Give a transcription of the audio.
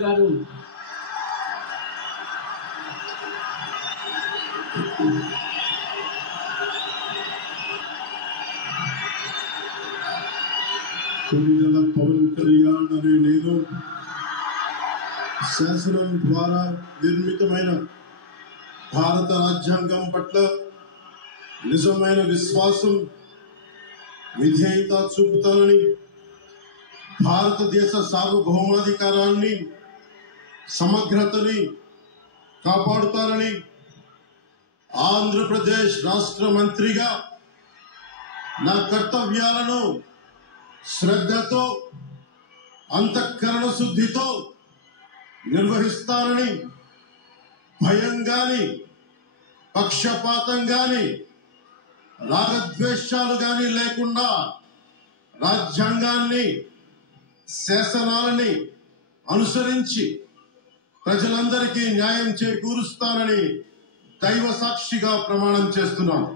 గారు పవన్ కళ్యాణ్ అనే నేను శాసనం ద్వారా నిర్మితమైన భారత రాజ్యాంగం పట్ల నిజమైన విశ్వాసం విధేయత చూపుతానని, భారతదేశ సార్వభౌమాధికారాన్ని సమగ్రతని కాపాడుతానని ఆంధ్రప్రదేశ్ రాష్ట్ర మంత్రిగా నా కర్తవ్యాలను శ్రద్ధతో అంతఃకరణ శుద్ధితో నిర్వహిస్తానని, భయం గాని పక్షపాతం గాని రాగద్వేషాలు గాని లేకుండా రాజ్యాంగాన్ని శాసనాలని అనుసరించి ప్రజలందరికీ న్యాయం చేకూరుస్తానని దైవ సాక్షిగా ప్రమాణం చేస్తున్నాను.